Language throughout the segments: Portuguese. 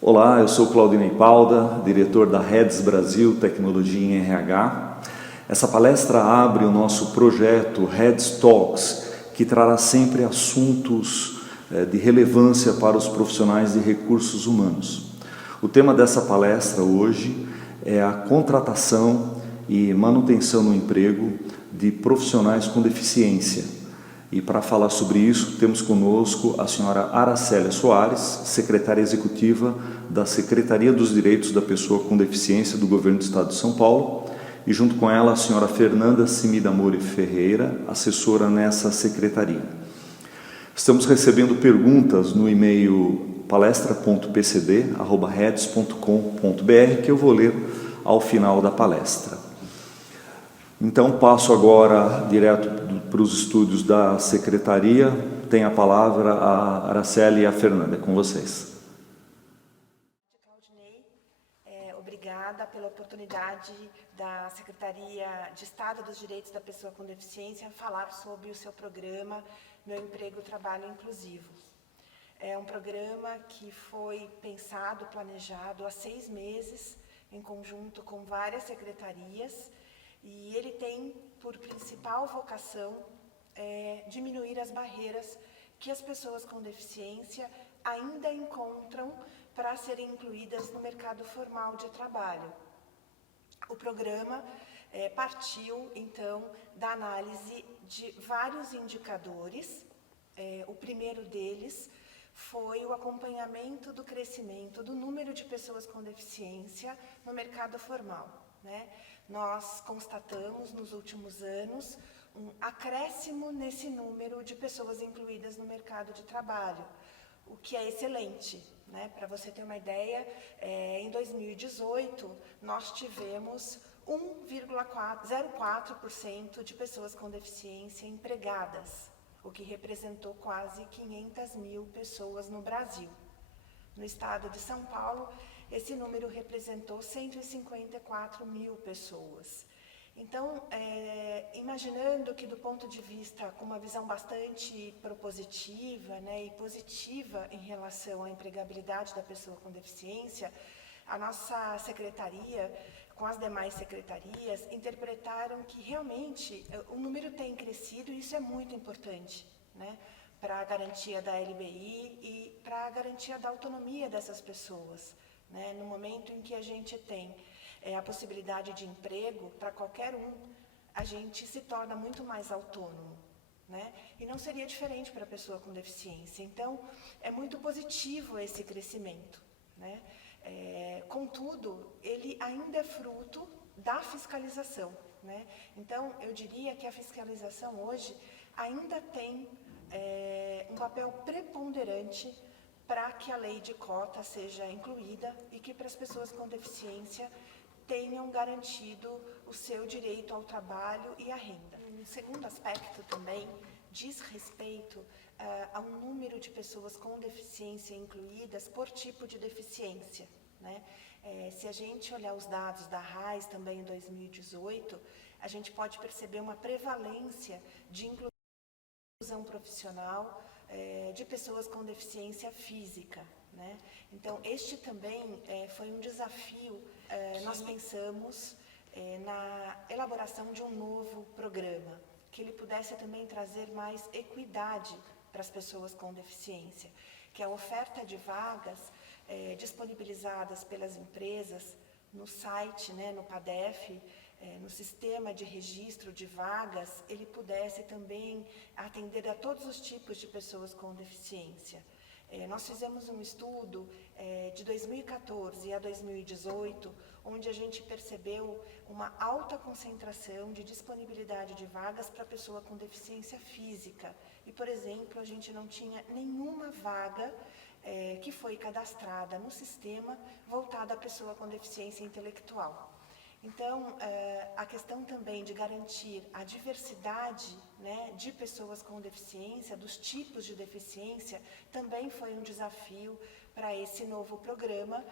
Olá, eu sou Claudinei Palda, diretor da Reds Brasil Tecnologia em RH. Essa palestra abre o nosso projeto Reds Talks, que trará sempre assuntos de relevância para os profissionais de recursos humanos. O tema dessa palestra hoje é a contratação e manutenção no emprego de profissionais com deficiência. E para falar sobre isso, temos conosco a senhora Aracélia Soares, secretária executiva da Secretaria dos Direitos da Pessoa com Deficiência do Governo do Estado de São Paulo, e junto com ela a senhora Fernanda Simida Mori Ferreira, assessora nessa secretaria. Estamos recebendo perguntas no e-mail palestra.pcd@reds.com.br, que eu vou ler ao final da palestra. Então, passo agora direto para os estúdios da Secretaria. Tem a palavra a Aracélia e a Fernanda. É com vocês. Claudinei, obrigada pela oportunidade da Secretaria de Estado dos Direitos da Pessoa com Deficiência falar sobre o seu programa Meu Emprego, Trabalho Inclusivo. É um programa que foi pensado, planejado há 6 meses, em conjunto com várias secretarias, e ele tem por principal vocação diminuir as barreiras que as pessoas com deficiência ainda encontram para serem incluídas no mercado formal de trabalho. O programa partiu, então, da análise de vários indicadores. O primeiro deles foi o acompanhamento do crescimento do número de pessoas com deficiência no mercado formal, né? Nós constatamos nos últimos anos um acréscimo nesse número de pessoas incluídas no mercado de trabalho, o que é excelente, né? Para você ter uma ideia, em 2018 nós tivemos 1,04% de pessoas com deficiência empregadas, o que representou quase 500 mil pessoas no Brasil. No estado de São Paulo, esse número representou 154 mil pessoas. Então, imaginando que do ponto de vista, com uma visão bastante propositiva, né, e positiva em relação à empregabilidade da pessoa com deficiência, a nossa secretaria, com as demais secretarias, interpretaram que realmente o número tem crescido e isso é muito importante, né, para a garantia da LBI e para a garantia da autonomia dessas pessoas. Né? No momento em que a gente tem a possibilidade de emprego para qualquer um, a gente se torna muito mais autônomo, né? E não seria diferente para a pessoa com deficiência. Então, é muito positivo esse crescimento, né? Contudo, ele ainda é fruto da fiscalização, né? Então, eu diria que a fiscalização hoje ainda tem um papel preponderante para que a lei de cota seja incluída e que para as pessoas com deficiência tenham garantido o seu direito ao trabalho e à renda. Um segundo aspecto também diz respeito a um número de pessoas com deficiência incluídas por tipo de deficiência, né? Se a gente olhar os dados da RAIS também em 2018, a gente pode perceber uma prevalência de inclusão profissional de pessoas com deficiência física, né? Então, este também foi um desafio. Nós pensamos na elaboração de um novo programa, que ele pudesse também trazer mais equidade para as pessoas com deficiência, que a oferta de vagas disponibilizadas pelas empresas no site, né, no PADEF, no sistema de registro de vagas, ele pudesse também atender a todos os tipos de pessoas com deficiência. Nós fizemos um estudo de 2014 a 2018, onde a gente percebeu uma alta concentração de disponibilidade de vagas para pessoa com deficiência física. E, por exemplo, a gente não tinha nenhuma vaga que foi cadastrada no sistema voltada à pessoa com deficiência intelectual. Então, a questão também de garantir a diversidade, né, de pessoas com deficiência, dos tipos de deficiência, também foi um desafio para esse novo programa,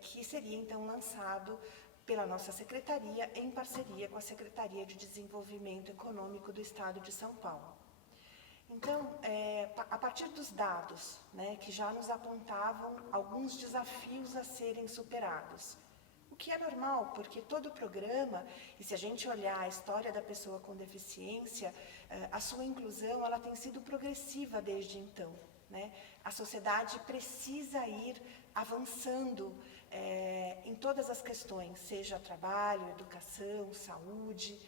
que seria então lançado pela nossa secretaria em parceria com a Secretaria de Desenvolvimento Econômico do Estado de São Paulo. Então, a partir dos dados, né, que já nos apontavam alguns desafios a serem superados, o que é normal, porque todo programa, e se a gente olhar a história da pessoa com deficiência, a sua inclusão ela tem sido progressiva desde então, né? A sociedade precisa ir avançando em todas as questões, seja trabalho, educação, saúde.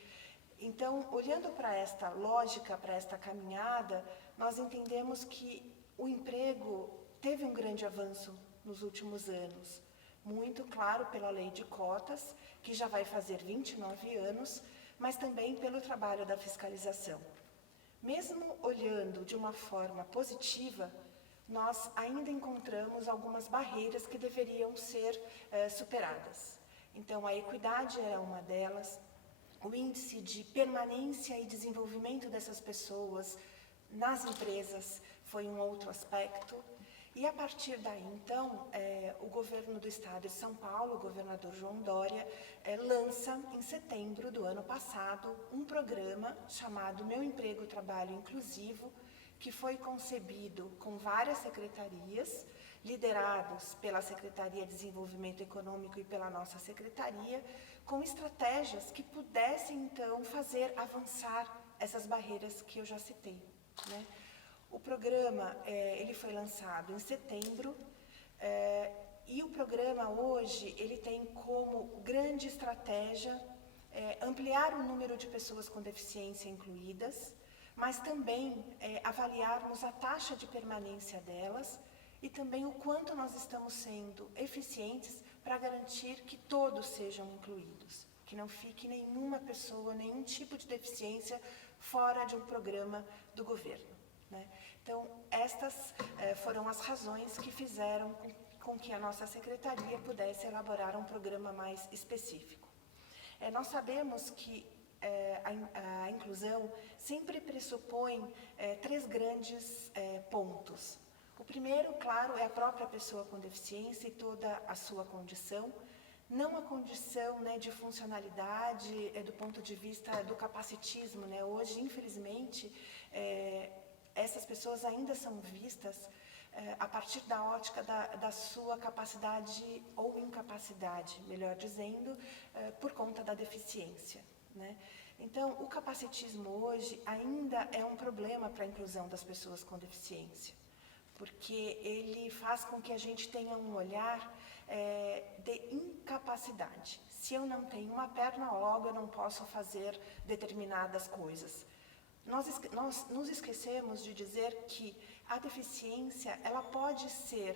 Então, olhando para esta lógica, para esta caminhada, nós entendemos que o emprego teve um grande avanço nos últimos anos. Muito claro pela lei de cotas, que já vai fazer 29 anos, mas também pelo trabalho da fiscalização. Mesmo olhando de uma forma positiva, nós ainda encontramos algumas barreiras que deveriam ser superadas. Então, a equidade é uma delas, o índice de permanência e desenvolvimento dessas pessoas nas empresas foi um outro aspecto. E a partir daí, então, o governo do estado de São Paulo, o governador João Dória, lança em setembro do ano passado um programa chamado Meu Emprego Trabalho Inclusivo, que foi concebido com várias secretarias, liderados pela Secretaria de Desenvolvimento Econômico e pela nossa secretaria, com estratégias que pudessem, então, fazer avançar essas barreiras que eu já citei, né? O programa ele foi lançado em setembro e o programa hoje ele tem como grande estratégia ampliar o número de pessoas com deficiência incluídas, mas também avaliarmos a taxa de permanência delas e também o quanto nós estamos sendo eficientes para garantir que todos sejam incluídos, que não fique nenhuma pessoa, nenhum tipo de deficiência fora de um programa do governo, né? Então, estas foram as razões que fizeram com que a nossa secretaria pudesse elaborar um programa mais específico. Nós sabemos que a inclusão sempre pressupõe 3 grandes pontos. O primeiro, claro, é a própria pessoa com deficiência e toda a sua condição, não a condição, né, de funcionalidade do ponto de vista do capacitismo, né? Hoje, infelizmente, essas pessoas ainda são vistas a partir da ótica da sua capacidade ou incapacidade, melhor dizendo, por conta da deficiência, né? Então, o capacitismo hoje ainda é um problema para a inclusão das pessoas com deficiência, porque ele faz com que a gente tenha um olhar de incapacidade. Se eu não tenho uma perna, logo eu não posso fazer determinadas coisas. Nós nos esquecemos de dizer que a deficiência ela pode ser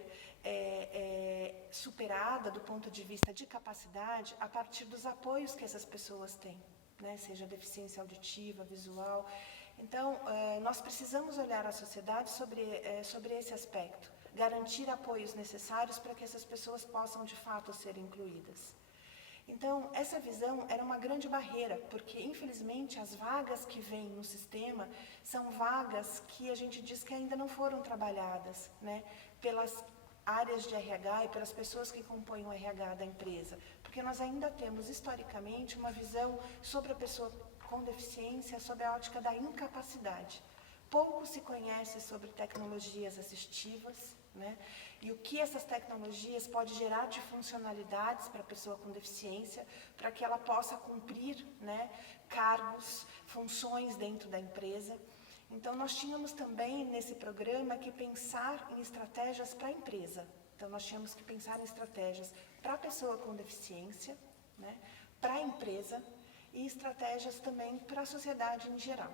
superada do ponto de vista de capacidade a partir dos apoios que essas pessoas têm, né? Seja deficiência auditiva, visual. Então, nós precisamos olhar a sociedade sobre esse aspecto, garantir apoios necessários para que essas pessoas possam, de fato, ser incluídas. Então, essa visão era uma grande barreira, porque, infelizmente, as vagas que vêm no sistema são vagas que a gente diz que ainda não foram trabalhadas, né, pelas áreas de RH e pelas pessoas que compõem o RH da empresa, porque nós ainda temos, historicamente, uma visão sobre a pessoa com deficiência sob a ótica da incapacidade. Pouco se conhece sobre tecnologias assistivas, né? E o que essas tecnologias podem gerar de funcionalidades para a pessoa com deficiência, para que ela possa cumprir, né, cargos, funções dentro da empresa. Então, nós tínhamos também nesse programa que pensar em estratégias para a empresa. Então, nós tínhamos que pensar em estratégias para a pessoa com deficiência, né, para a empresa e estratégias também para a sociedade em geral.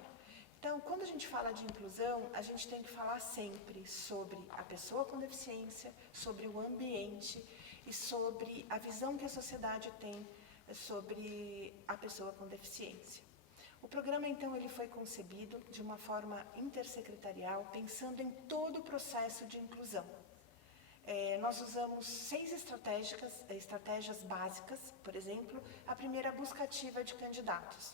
Então, quando a gente fala de inclusão, a gente tem que falar sempre sobre a pessoa com deficiência, sobre o ambiente e sobre a visão que a sociedade tem sobre a pessoa com deficiência. O programa, então, ele foi concebido de uma forma intersecretarial, pensando em todo o processo de inclusão. Nós usamos 6 estratégias básicas, por exemplo, a primeira, a busca ativa de candidatos.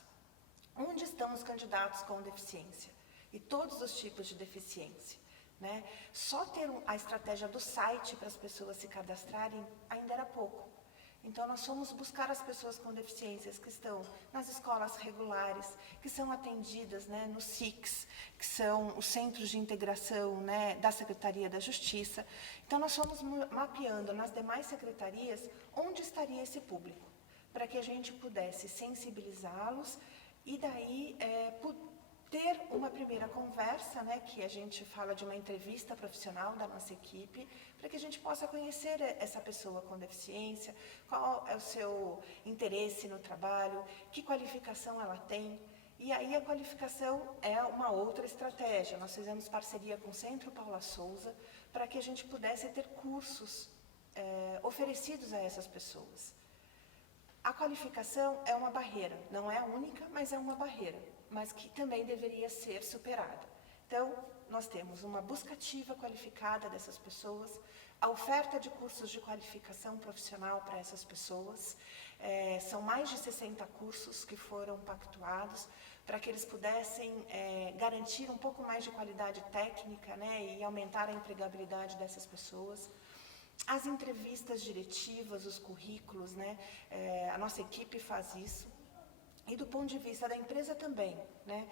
Onde estão os candidatos com deficiência? E todos os tipos de deficiência, né? Só ter a estratégia do site para as pessoas se cadastrarem ainda era pouco. Então, nós fomos buscar as pessoas com deficiências que estão nas escolas regulares, que são atendidas, né, no SICs, que são os Centros de Integração, né, da Secretaria da Justiça. Então, nós fomos mapeando nas demais secretarias onde estaria esse público, para que a gente pudesse sensibilizá-los e daí ter uma primeira conversa, né, que a gente fala de uma entrevista profissional da nossa equipe, para que a gente possa conhecer essa pessoa com deficiência, qual é o seu interesse no trabalho, que qualificação ela tem. E aí a qualificação é uma outra estratégia. Nós fizemos parceria com o Centro Paula Souza para que a gente pudesse ter cursos oferecidos a essas pessoas. A qualificação é uma barreira, não é a única, mas é uma barreira, mas que também deveria ser superada. Então, nós temos uma busca ativa qualificada dessas pessoas, a oferta de cursos de qualificação profissional para essas pessoas, são mais de 60 cursos que foram pactuados para que eles pudessem garantir um pouco mais de qualidade técnica, né, e aumentar a empregabilidade dessas pessoas. As entrevistas diretivas, os currículos, né, a nossa equipe faz isso. E do ponto de vista da empresa também, né,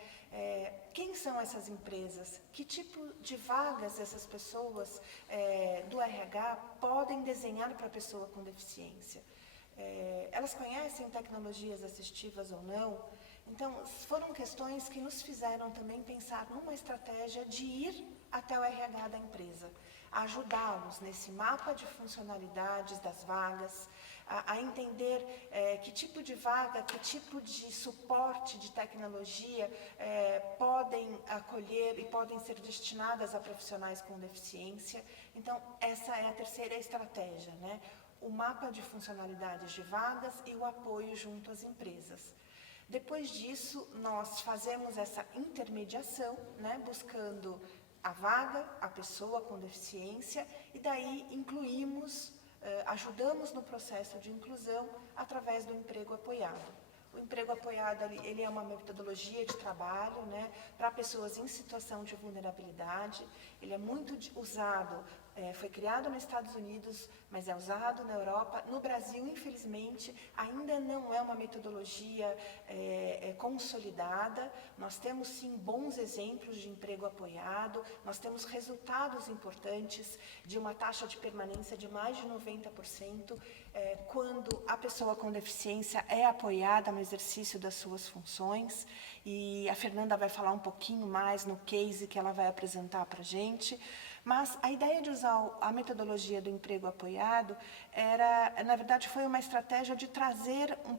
quem são essas empresas? Que tipo de vagas essas pessoas do RH podem desenhar para a pessoa com deficiência? Elas conhecem tecnologias assistivas ou não? Então, foram questões que nos fizeram também pensar numa estratégia de ir até o RH da empresa, ajudá-los nesse mapa de funcionalidades das vagas, a entender que tipo de vaga, que tipo de suporte de tecnologia podem acolher e podem ser destinadas a profissionais com deficiência. Então, essa é a terceira estratégia, né? O mapa de funcionalidades de vagas e o apoio junto às empresas. Depois disso, nós fazemos essa intermediação, né, buscando a vaga, a pessoa com deficiência, e daí incluímos, ajudamos no processo de inclusão através do emprego apoiado. O emprego apoiado, ele é uma metodologia de trabalho, né, para pessoas em situação de vulnerabilidade. Ele é muito usado, foi criado nos Estados Unidos, mas é usado na Europa. No Brasil, infelizmente, ainda não é uma metodologia consolidada. Nós temos, sim, bons exemplos de emprego apoiado, nós temos resultados importantes de uma taxa de permanência de mais de 90%, quando a pessoa com deficiência é apoiada no exercício das suas funções. E a Fernanda vai falar um pouquinho mais no case que ela vai apresentar para a gente. Mas a ideia de usar a metodologia do emprego apoiado na verdade, foi uma estratégia de trazer um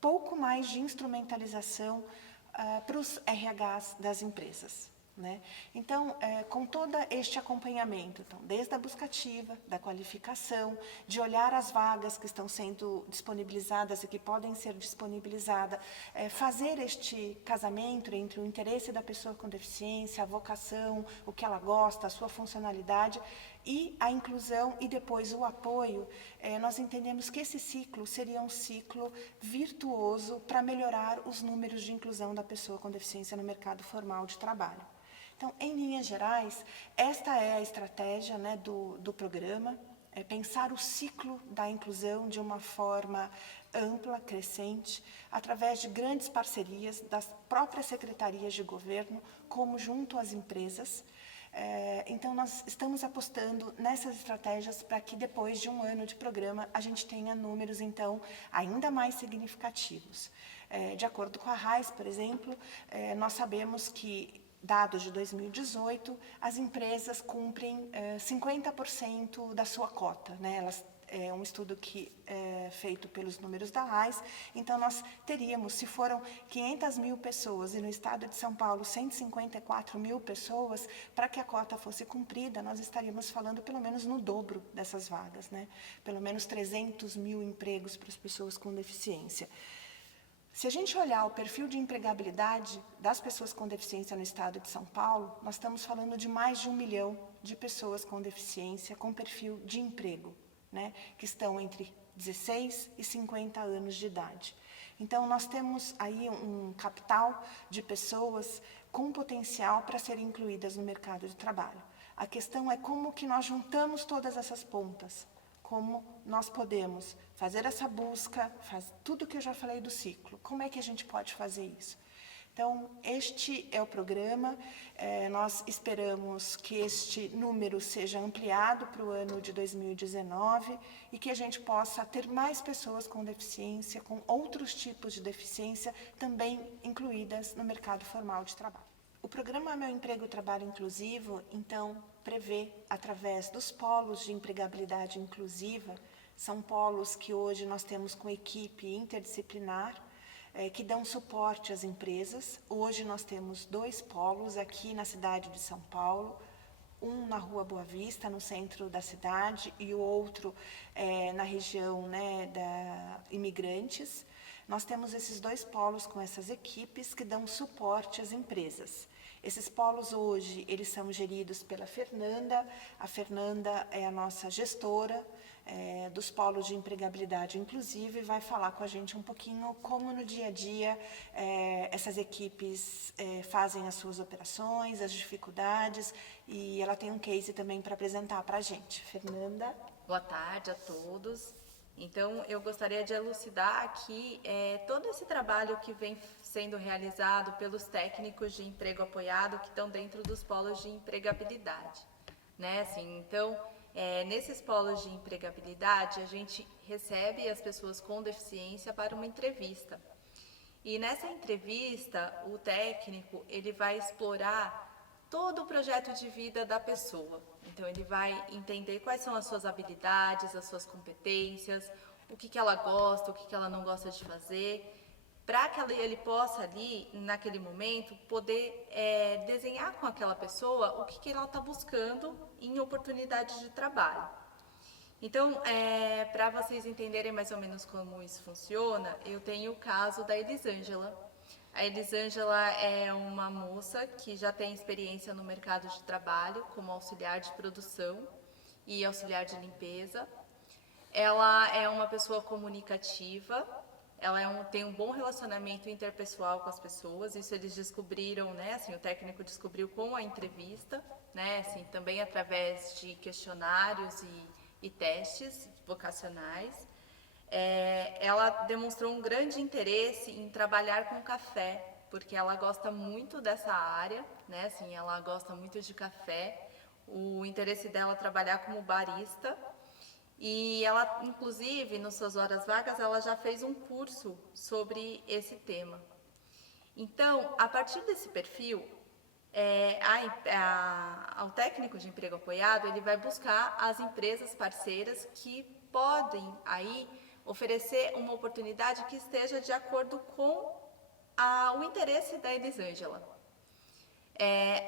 pouco mais de instrumentalização para os RHs das empresas, né? Então, com todo este acompanhamento, então, desde a busca ativa, da qualificação, de olhar as vagas que estão sendo disponibilizadas e que podem ser disponibilizadas, fazer este casamento entre o interesse da pessoa com deficiência, a vocação, o que ela gosta, a sua funcionalidade e a inclusão e depois o apoio, nós entendemos que esse ciclo seria um ciclo virtuoso para melhorar os números de inclusão da pessoa com deficiência no mercado formal de trabalho. Então, em linhas gerais, esta é a estratégia, né, do programa, pensar o ciclo da inclusão de uma forma ampla, crescente, através de grandes parcerias das próprias secretarias de governo, como junto às empresas. Então, nós estamos apostando nessas estratégias para que depois de um ano de programa a gente tenha números, então, ainda mais significativos. De acordo com a RAIS, por exemplo, nós sabemos que, dados de 2018, as empresas cumprem 50% da sua cota, né? É um estudo que é feito pelos números da RAIS. Então, nós teríamos, se foram 500 mil pessoas e no estado de São Paulo 154 mil pessoas, para que a cota fosse cumprida, nós estaríamos falando pelo menos no dobro dessas vagas, né? Pelo menos 300 mil empregos para as pessoas com deficiência. Se a gente olhar o perfil de empregabilidade das pessoas com deficiência no estado de São Paulo, nós estamos falando de mais de 1 milhão de pessoas com deficiência com perfil de emprego, né, que estão entre 16 e 50 anos de idade. Então, nós temos aí um capital de pessoas com potencial para serem incluídas no mercado de trabalho. A questão é como que nós juntamos todas essas pontas. como nós podemos fazer essa busca, tudo que eu já falei do ciclo, como é que a gente pode fazer isso? Então, este é o programa, nós esperamos que este número seja ampliado para o ano de 2019 e que a gente possa ter mais pessoas com deficiência, com outros tipos de deficiência, também incluídas no mercado formal de trabalho. O programa Meu Emprego Trabalho Inclusivo, então, prevê, através dos polos de empregabilidade inclusiva, são polos que hoje nós temos com equipe interdisciplinar, que dão suporte às empresas. Hoje nós temos 2 polos aqui na cidade de São Paulo, um na Rua Boa Vista, no centro da cidade, e o outro na região, né, da Imigrantes. Nós temos esses 2 polos com essas equipes que dão suporte às empresas. Esses polos hoje, eles são geridos pela Fernanda. A Fernanda é a nossa gestora dos polos de empregabilidade inclusiva e vai falar com a gente um pouquinho como no dia a dia essas equipes fazem as suas operações, as dificuldades, e ela tem um case também para apresentar para a gente. Fernanda? Boa tarde a todos. Então, eu gostaria de elucidar aqui todo esse trabalho que vem sendo realizado pelos técnicos de emprego apoiado que estão dentro dos polos de empregabilidade, né? Assim, então, nesses polos de empregabilidade, a gente recebe as pessoas com deficiência para uma entrevista. E nessa entrevista, o técnico, ele vai explorar todo o projeto de vida da pessoa. Então, ele vai entender quais são as suas habilidades, as suas competências, o que ela gosta, o que ela não gosta de fazer, para que ele possa ali, naquele momento, poder desenhar com aquela pessoa o que ela está buscando em oportunidades de trabalho. Então, para vocês entenderem mais ou menos como isso funciona, eu tenho o caso da Elisângela. A Elisângela é uma moça que já tem experiência no mercado de trabalho como auxiliar de produção e auxiliar de limpeza. Ela é uma pessoa comunicativa, ela tem um bom relacionamento interpessoal com as pessoas, isso eles descobriram, né, assim, o técnico descobriu com a entrevista, né, assim, também através de questionários e testes vocacionais. Ela demonstrou um grande interesse em trabalhar com café, porque ela gosta muito dessa área, né? Assim, ela gosta muito de café. O interesse dela é trabalhar como barista. E ela, inclusive, nas suas horas vagas, ela já fez um curso sobre esse tema. Então, a partir desse perfil, o técnico de emprego apoiado, ele vai buscar as empresas parceiras que podem aí oferecer uma oportunidade que esteja de acordo com o interesse da Elisângela.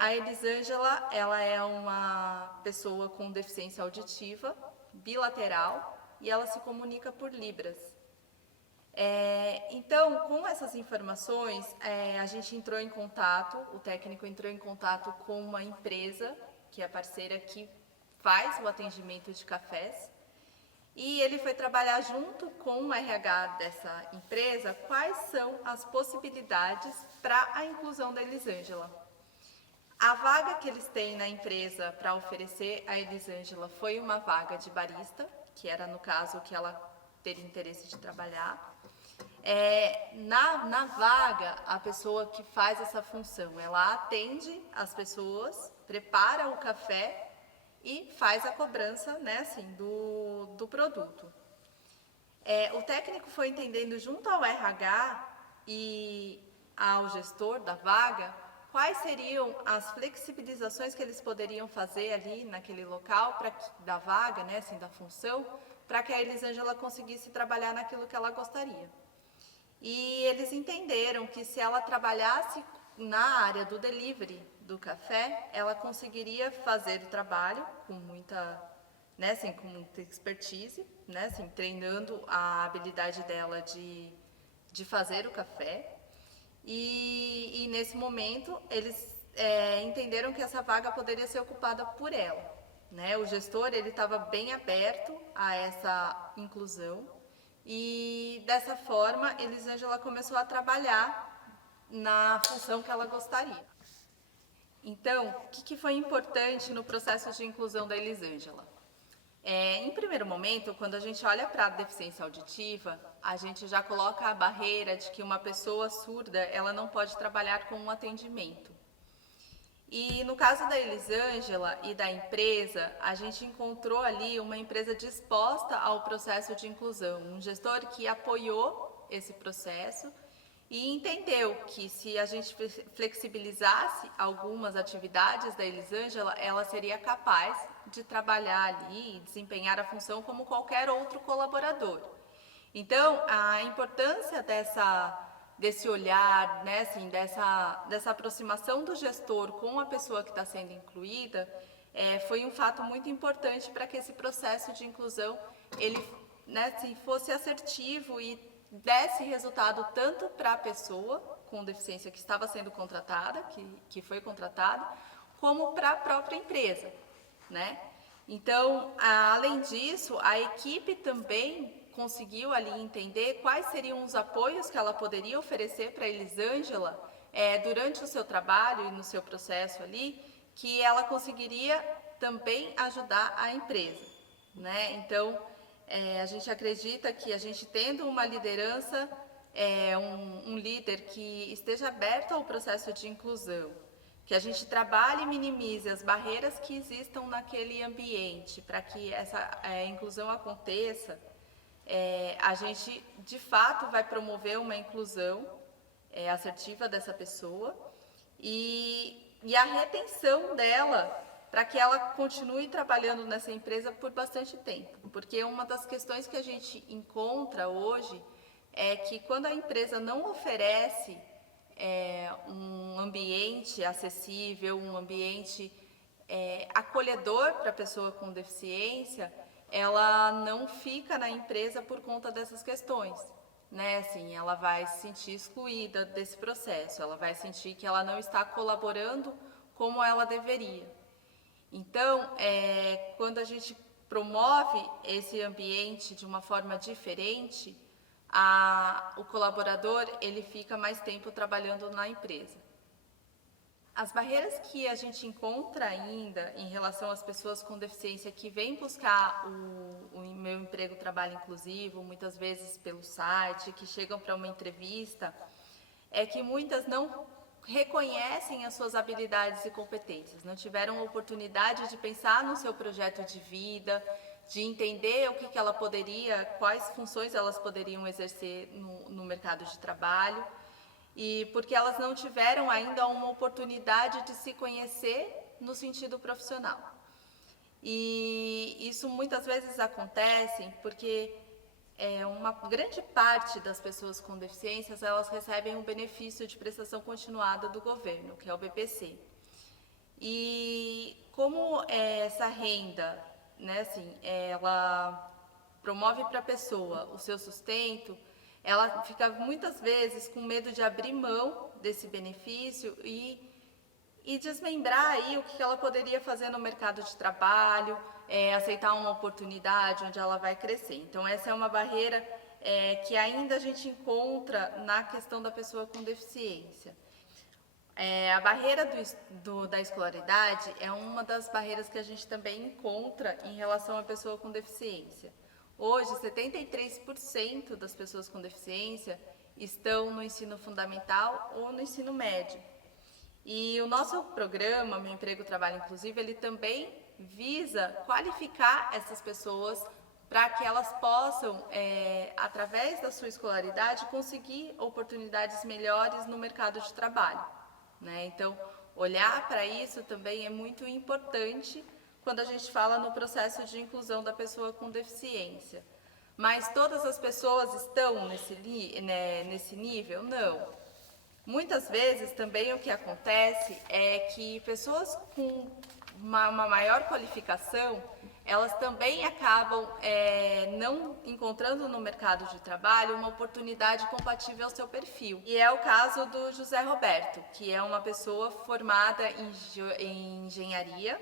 A Elisângela, ela é uma pessoa com deficiência auditiva, bilateral, e ela se comunica por Libras. Então, com essas informações, a gente entrou em contato, o técnico entrou em contato com uma empresa, que é a parceira que faz o atendimento de cafés, e ele foi trabalhar junto com o RH dessa empresa quais são as possibilidades para a inclusão da Elisângela. A vaga que eles têm na empresa para oferecer a Elisângela foi uma vaga de barista, que era no caso que ela teria interesse de trabalhar. Na vaga, a pessoa que faz essa função, ela atende as pessoas, prepara o café e faz a cobrança, né, assim, do produto. O técnico foi entendendo junto ao RH e ao gestor da vaga quais seriam as flexibilizações que eles poderiam fazer ali naquele local da vaga, né, assim, da função, para que a Elisângela conseguisse trabalhar naquilo que ela gostaria. E eles entenderam que se ela trabalhasse na área do delivery do café, ela conseguiria fazer o trabalho com muita, né, assim, com muita expertise, né, assim, treinando a habilidade dela de fazer o café. E nesse momento, eles entenderam que essa vaga poderia ser ocupada por ela, né? O gestor, ele estava bem aberto a essa inclusão e, dessa forma, Elisângela começou a trabalhar na função que ela gostaria. Então, o que foi importante no processo de inclusão da Elisângela? Em primeiro momento, quando a gente olha para a deficiência auditiva, a gente já coloca a barreira de que uma pessoa surda, ela não pode trabalhar com um atendimento. E no caso da Elisângela e da empresa, a gente encontrou ali uma empresa disposta ao processo de inclusão, um gestor que apoiou esse processo e entendeu que se a gente flexibilizasse algumas atividades da Elisângela, ela seria capaz de trabalhar ali e desempenhar a função como qualquer outro colaborador. Então, a importância desse olhar, né, assim, dessa aproximação do gestor com a pessoa que está sendo incluída, foi um fato muito importante para que esse processo de inclusão ele, né, assim, fosse assertivo e desse resultado tanto para a pessoa com deficiência que estava sendo contratada, que foi contratada, como para a própria empresa, né? Então, além disso, a equipe também conseguiu ali entender quais seriam os apoios que ela poderia oferecer para a Elisângela durante o seu trabalho e no seu processo ali, que ela conseguiria também ajudar a empresa, né? Então, a gente acredita que a gente tendo uma liderança, um líder que esteja aberto ao processo de inclusão, que a gente trabalhe e minimize as barreiras que existam naquele ambiente para que essa inclusão aconteça, a gente de fato vai promover uma inclusão assertiva dessa pessoa e a retenção dela para que ela continue trabalhando nessa empresa por bastante tempo. Porque uma das questões que a gente encontra hoje é que quando a empresa não oferece um ambiente acessível, um ambiente acolhedor para a pessoa com deficiência, ela não fica na empresa por conta dessas questões, né? Assim, ela vai se sentir excluída desse processo, ela vai sentir que ela não está colaborando como ela deveria. Então, quando a gente promove esse ambiente de uma forma diferente, o colaborador ele fica mais tempo trabalhando na empresa. As barreiras que a gente encontra ainda em relação às pessoas com deficiência que vêm buscar o meu emprego trabalho inclusivo, muitas vezes pelo site, que chegam para uma entrevista, é que muitas não reconhecem as suas habilidades e competências, não tiveram a oportunidade de pensar no seu projeto de vida, de entender o que ela poderia, quais funções elas poderiam exercer no mercado de trabalho, e porque elas não tiveram ainda uma oportunidade de se conhecer no sentido profissional. E isso muitas vezes acontece porque uma grande parte das pessoas com deficiências, elas recebem um benefício de prestação continuada do governo, que é o BPC. E como essa renda, né, assim, ela promove para a pessoa o seu sustento, ela fica muitas vezes com medo de abrir mão desse benefício e desmembrar aí o que ela poderia fazer no mercado de trabalho, aceitar uma oportunidade onde ela vai crescer. Então, essa é uma barreira que ainda a gente encontra na questão da pessoa com deficiência. A barreira da escolaridade é uma das barreiras que a gente também encontra em relação à pessoa com deficiência. Hoje, 73% das pessoas com deficiência estão no ensino fundamental ou no ensino médio. E o nosso programa, Meu Emprego Trabalho Inclusivo, ele também visa qualificar essas pessoas para que elas possam, através da sua escolaridade, conseguir oportunidades melhores no mercado de trabalho, né? Então, olhar para isso também é muito importante quando a gente fala no processo de inclusão da pessoa com deficiência. Mas todas as pessoas estão nesse nível? Não. Muitas vezes também o que acontece é que pessoas com uma maior qualificação, elas também acabam não encontrando no mercado de trabalho uma oportunidade compatível ao seu perfil. E é o caso do José Roberto, que é uma pessoa formada em engenharia,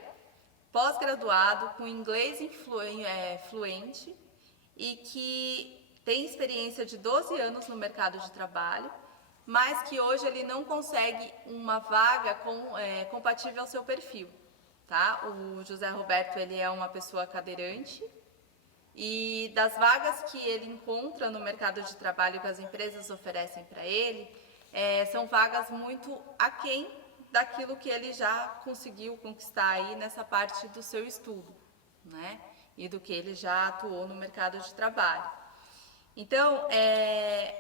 pós-graduado, com inglês fluente e que tem experiência de 12 anos no mercado de trabalho, mas que hoje ele não consegue uma vaga compatível ao seu perfil. tá? O José Roberto, ele é uma pessoa cadeirante e das vagas que ele encontra no mercado de trabalho que as empresas oferecem para ele, são vagas muito aquém daquilo que ele já conseguiu conquistar aí nessa parte do seu estudo, né? E do que ele já atuou no mercado de trabalho. Então,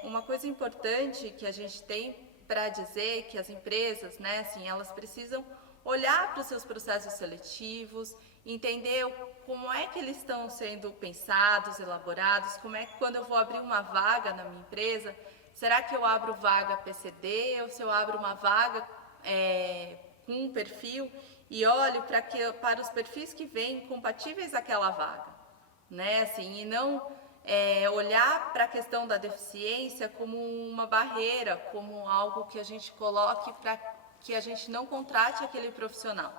uma coisa importante que a gente tem para dizer que as empresas, né, assim, elas precisam olhar para os seus processos seletivos, entender como é que eles estão sendo pensados, elaborados, como é que quando eu vou abrir uma vaga na minha empresa, será que eu abro vaga PCD ou se eu abro uma vaga com um perfil e olho para os perfis que vêm compatíveis àquela vaga, né? Assim, e não olhar para a questão da deficiência como uma barreira, como algo que a gente coloque para que a gente não contrate aquele profissional.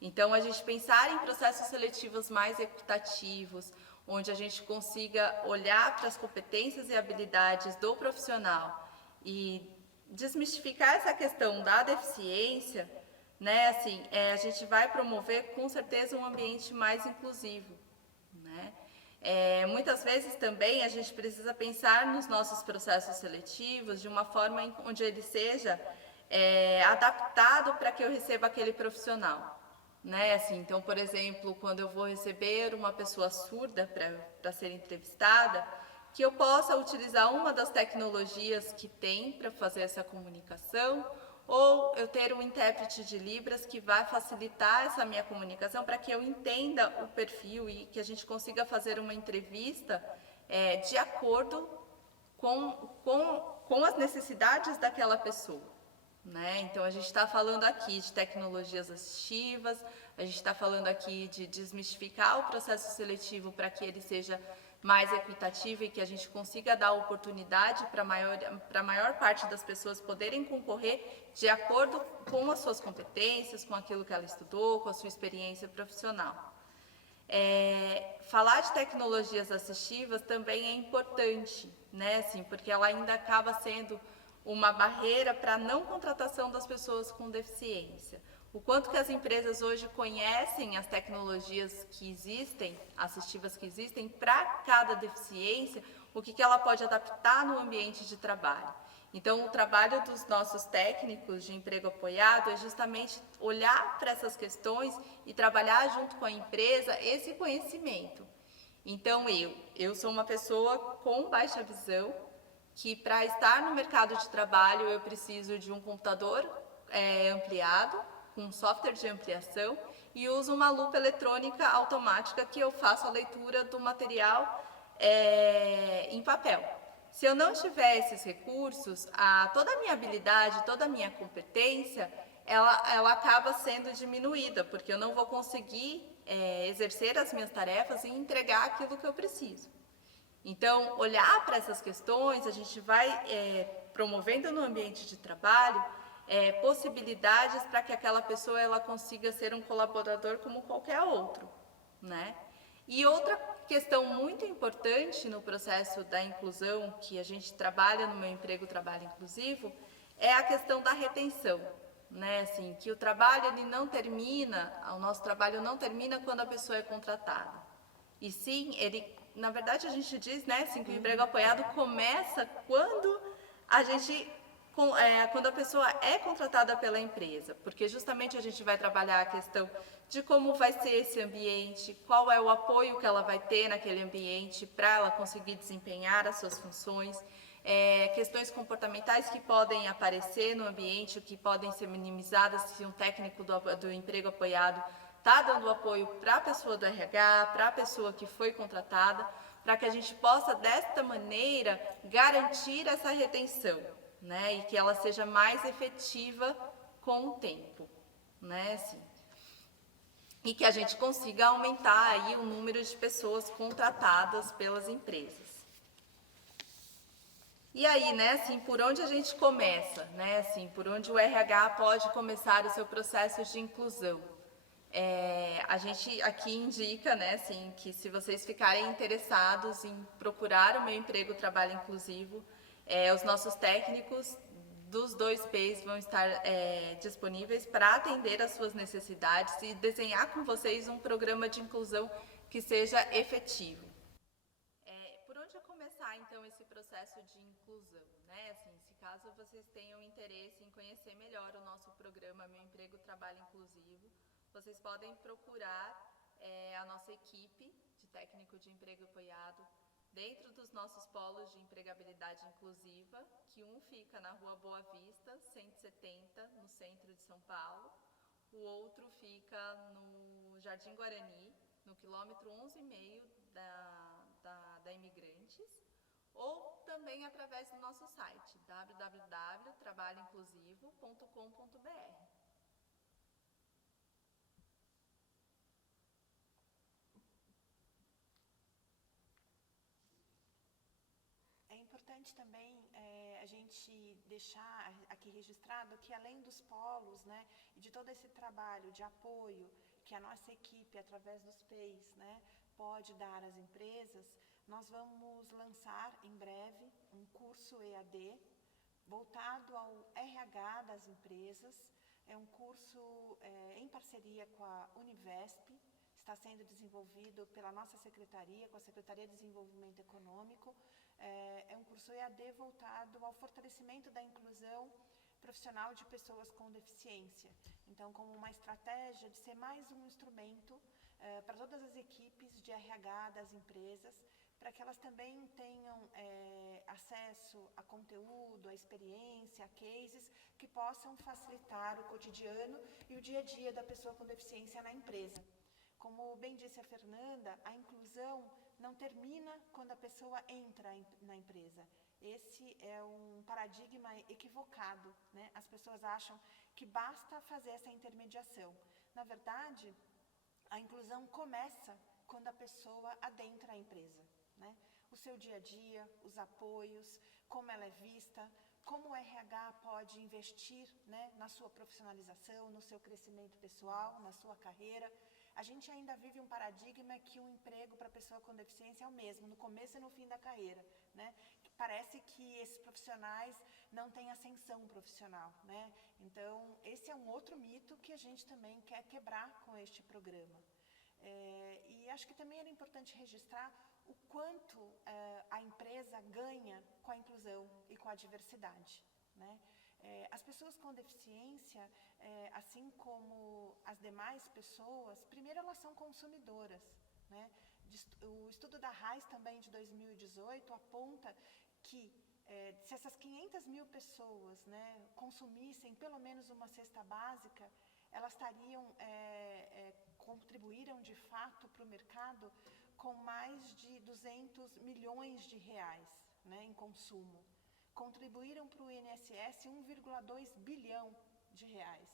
Então, a gente pensar em processos seletivos mais equitativos, onde a gente consiga olhar para as competências e habilidades do profissional e desmistificar essa questão da deficiência, né? Assim, a gente vai promover com certeza um ambiente mais inclusivo, né? Muitas vezes também a gente precisa pensar nos nossos processos seletivos de uma forma onde ele seja adaptado para que eu receba aquele profissional, né? Assim, então, por exemplo, quando eu vou receber uma pessoa surda para ser entrevistada, que eu possa utilizar uma das tecnologias que tem para fazer essa comunicação, ou eu ter um intérprete de Libras que vai facilitar essa minha comunicação para que eu entenda o perfil e que a gente consiga fazer uma entrevista de acordo com as necessidades daquela pessoa, né? Então, a gente está falando aqui de tecnologias assistivas, a gente está falando aqui de desmistificar o processo seletivo para que ele seja mais equitativo e que a gente consiga dar oportunidade para a maior parte das pessoas poderem concorrer de acordo com as suas competências, com aquilo que ela estudou, com a sua experiência profissional. Falar de tecnologias assistivas também é importante, né? Assim, porque ela ainda acaba sendo uma barreira para a não contratação das pessoas com deficiência. O quanto que as empresas hoje conhecem as tecnologias que existem, assistivas que existem, para cada deficiência, o que ela pode adaptar no ambiente de trabalho. Então, o trabalho dos nossos técnicos de emprego apoiado é justamente olhar para essas questões e trabalhar junto com a empresa esse conhecimento. Então, eu sou uma pessoa com baixa visão, que para estar no mercado de trabalho eu preciso de um computador ampliado, com um software de ampliação, e uso uma lupa eletrônica automática que eu faço a leitura do material em papel. Se eu não tiver esses recursos, toda a minha habilidade, toda a minha competência, ela acaba sendo diminuída, porque eu não vou conseguir exercer as minhas tarefas e entregar aquilo que eu preciso. Então, olhar para essas questões, a gente vai promovendo no ambiente de trabalho possibilidades para que aquela pessoa ela consiga ser um colaborador como qualquer outro, né? E outra questão muito importante no processo da inclusão, que a gente trabalha no Meu Emprego Trabalho Inclusivo, é a questão da retenção, né? Assim, que o trabalho ele não termina, o nosso trabalho não termina quando a pessoa é contratada. E sim, na verdade a gente diz, né, assim, que o emprego apoiado começa quando quando a pessoa é contratada pela empresa, porque justamente a gente vai trabalhar a questão de como vai ser esse ambiente, qual é o apoio que ela vai ter naquele ambiente para ela conseguir desempenhar as suas funções, questões comportamentais que podem aparecer no ambiente, que podem ser minimizadas se um técnico do emprego apoiado está dando apoio para a pessoa do RH, para a pessoa que foi contratada, para que a gente possa, desta maneira, garantir essa retenção, né? E que ela seja mais efetiva com o tempo, né? Assim, e que a gente consiga aumentar aí o número de pessoas contratadas pelas empresas. E aí, né, assim, por onde a gente começa, né? Assim, por onde o RH pode começar o seu processo de inclusão? A gente aqui indica, né, assim, que se vocês ficarem interessados em procurar o Meu Emprego Trabalho Inclusivo, os nossos técnicos dos dois P's vão estar disponíveis para atender às suas necessidades e desenhar com vocês um programa de inclusão que seja efetivo. Por onde começar, então, esse processo de inclusão, né? Assim, se caso vocês tenham interesse em conhecer melhor o nosso programa Meu Emprego, Trabalho Inclusivo, vocês podem procurar a nossa equipe de técnico de emprego apoiado dentro dos nossos polos de empregabilidade inclusiva, que um fica na Rua Boa Vista, 170, no centro de São Paulo, o outro fica no Jardim Guarani, no quilômetro 11,5 da Imigrantes, ou também através do nosso site, www.trabalhoinclusivo.com.br. É importante também a gente deixar aqui registrado que, além dos polos, né, e de todo esse trabalho de apoio que a nossa equipe, através dos PEIs, né, pode dar às empresas, nós vamos lançar em breve um curso EAD voltado ao RH das empresas. É um curso em parceria com a Univesp, está sendo desenvolvido pela nossa secretaria, com a Secretaria de Desenvolvimento Econômico. É um curso EAD voltado ao fortalecimento da inclusão profissional de pessoas com deficiência. Então, como uma estratégia de ser mais um instrumento para todas as equipes de RH das empresas, para que elas também tenham acesso a conteúdo, a experiência, a cases que possam facilitar o cotidiano e o dia a dia da pessoa com deficiência na empresa. Como bem disse a Fernanda, a inclusão não termina quando a pessoa entra na empresa. Esse é um paradigma equivocado, né? As pessoas acham que basta fazer essa intermediação. Na verdade, a inclusão começa quando a pessoa adentra a empresa, né? O seu dia a dia, os apoios, como ela é vista, como o RH pode investir, né, na sua profissionalização, no seu crescimento pessoal, na sua carreira. A gente ainda vive um paradigma que o emprego para a pessoa com deficiência é o mesmo, no começo e no fim da carreira, né? Parece que esses profissionais não têm ascensão profissional, né? Então, esse é um outro mito que a gente também quer quebrar com este programa. E acho que também era importante registrar o quanto a empresa ganha com a inclusão e com a diversidade, né? As pessoas com deficiência, assim como as demais pessoas, primeiro elas são consumidoras, né? O estudo da RAIS também de 2018 aponta que se essas 500 mil pessoas, né, consumissem pelo menos uma cesta básica, elas contribuíram de fato para o mercado com mais de 200 milhões de reais, né, em consumo. Contribuíram para o INSS 1,2 bilhão de reais.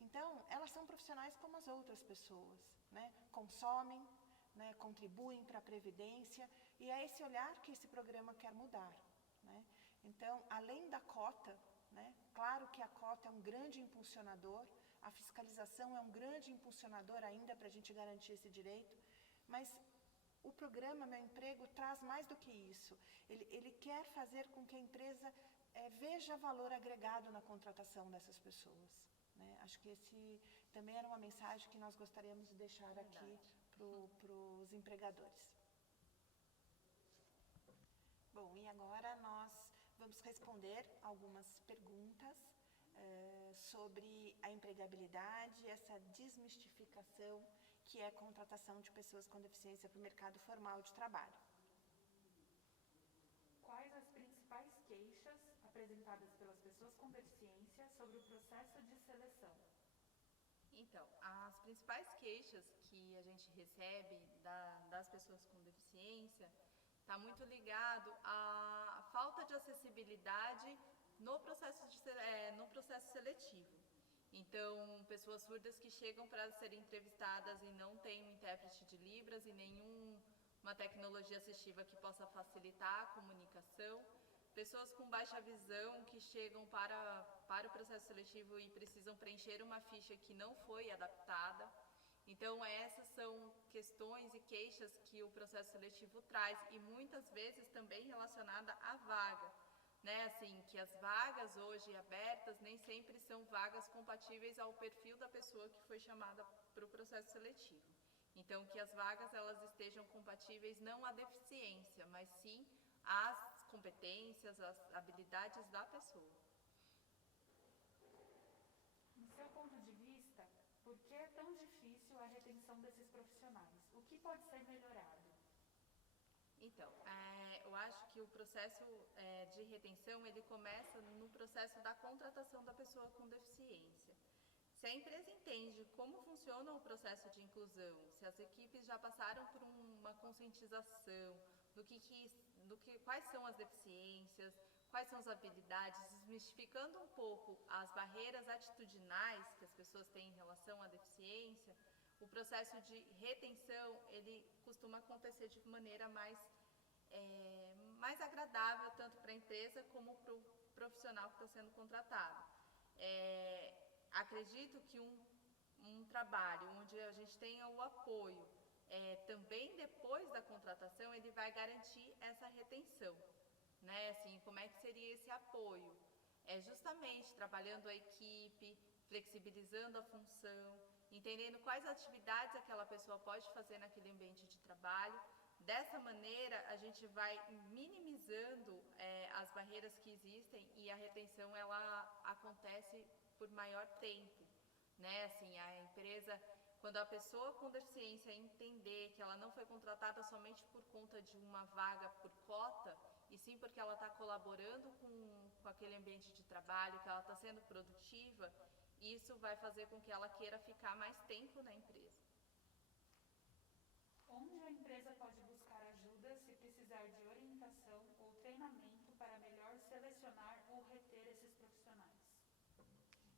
Então, elas são profissionais como as outras pessoas, né? Consomem, né, contribuem para a Previdência, e é esse olhar que esse programa quer mudar, né? Então, além da cota, né, claro que a cota é um grande impulsionador, a fiscalização é um grande impulsionador ainda para a gente garantir esse direito, mas o programa Meu Emprego traz mais do que isso. Ele quer fazer com que a empresa veja valor agregado na contratação dessas pessoas, né? Acho que esse também era uma mensagem que nós gostaríamos de deixar aqui para os empregadores. Bom, e agora nós vamos responder algumas perguntas sobre a empregabilidade, essa desmistificação que é a contratação de pessoas com deficiência para o mercado formal de trabalho. Quais as principais queixas apresentadas pelas pessoas com deficiência sobre o processo de seleção? Então, as principais queixas que a gente recebe das pessoas com deficiência está muito ligado à falta de acessibilidade no processo seletivo. Então, pessoas surdas que chegam para serem entrevistadas e não têm um intérprete de Libras e nenhuma tecnologia assistiva que possa facilitar a comunicação. Pessoas com baixa visão que chegam para o processo seletivo e precisam preencher uma ficha que não foi adaptada. Então, essas são questões e queixas que o processo seletivo traz e muitas vezes também relacionada à vaga. né, assim, que as vagas hoje abertas nem sempre são vagas compatíveis ao perfil da pessoa que foi chamada para o processo seletivo. Então, que as vagas elas estejam compatíveis não à deficiência, mas sim às competências, às habilidades da pessoa. No seu ponto de vista, por que é tão difícil a retenção desses profissionais? O que pode ser melhorado? Então, eu acho que o processo de retenção, ele começa no processo da contratação da pessoa com deficiência. Se a empresa entende como funciona o processo de inclusão, se as equipes já passaram por uma conscientização quais são as deficiências, quais são as habilidades, desmistificando um pouco as barreiras atitudinais que as pessoas têm em relação à deficiência, o processo de retenção, ele costuma acontecer de maneira mais agradável, tanto para a empresa como para o profissional que está sendo contratado. Acredito que um trabalho onde a gente tenha o apoio, também depois da contratação, ele vai garantir essa retenção, né? Assim, como é que seria esse apoio? Justamente trabalhando a equipe, flexibilizando a função, entendendo quais atividades aquela pessoa pode fazer naquele ambiente de trabalho. Dessa maneira, a gente vai minimizando as barreiras que existem e a retenção ela acontece por maior tempo, né? Assim, a empresa, quando a pessoa com deficiência entender que ela não foi contratada somente por conta de uma vaga por cota, e sim porque ela está colaborando com aquele ambiente de trabalho, que ela está sendo produtiva, isso vai fazer com que ela queira ficar mais tempo na empresa. Onde a empresa pode buscar ajuda se precisar de orientação ou treinamento para melhor selecionar ou reter esses profissionais?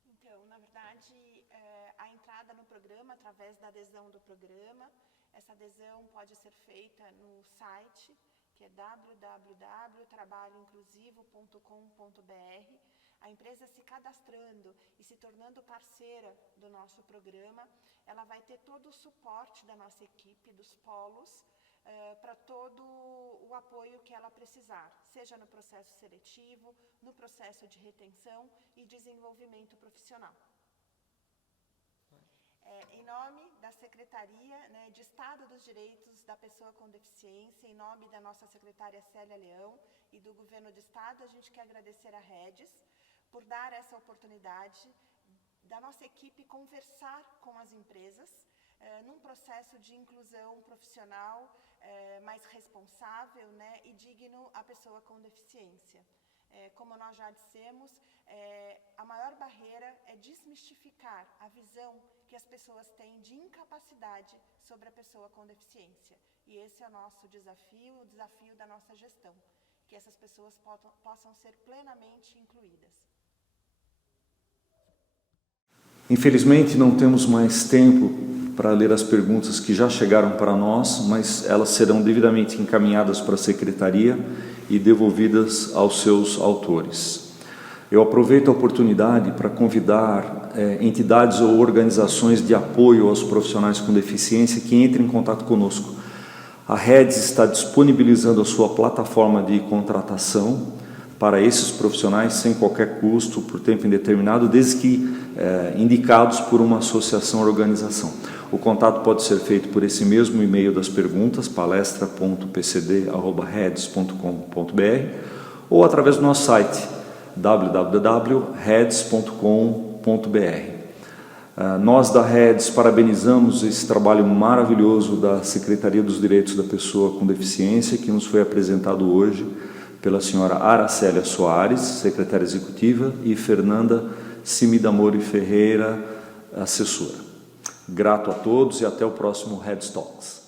Então, na verdade, a entrada no programa, através da adesão do programa, essa adesão pode ser feita no site, que é www.trabalhoinclusivo.com.br. A empresa se cadastrando e se tornando parceira do nosso programa, ela vai ter todo o suporte da nossa equipe, dos polos, para todo o apoio que ela precisar, seja no processo seletivo, no processo de retenção e desenvolvimento profissional. Em nome da Secretaria, né, de Estado dos Direitos da Pessoa com Deficiência, em nome da nossa secretária Célia Leão e do Governo do Estado, a gente quer agradecer a REDES por dar essa oportunidade da nossa equipe conversar com as empresas num processo de inclusão profissional mais responsável, né, e digno à pessoa com deficiência. Como nós já dissemos, a maior barreira é desmistificar a visão que as pessoas têm de incapacidade sobre a pessoa com deficiência. E esse é o nosso desafio, o desafio da nossa gestão, que essas pessoas possam ser plenamente incluídas. Infelizmente, não temos mais tempo para ler as perguntas que já chegaram para nós, mas elas serão devidamente encaminhadas para a Secretaria e devolvidas aos seus autores. Eu aproveito a oportunidade para convidar entidades ou organizações de apoio aos profissionais com deficiência que entrem em contato conosco. A REDES está disponibilizando a sua plataforma de contratação para esses profissionais sem qualquer custo, por tempo indeterminado, desde que indicados por uma associação ou organização. O contato pode ser feito por esse mesmo e-mail das perguntas, palestra.pcd@redes.com.br, ou através do nosso site, www.redes.com.br. Nós da REDES parabenizamos esse trabalho maravilhoso da Secretaria dos Direitos da Pessoa com Deficiência, que nos foi apresentado hoje pela senhora Aracélia Soares, secretária executiva, e Fernanda Simidamori Ferreira, assessora. Grato a todos e até o próximo REDES Talks.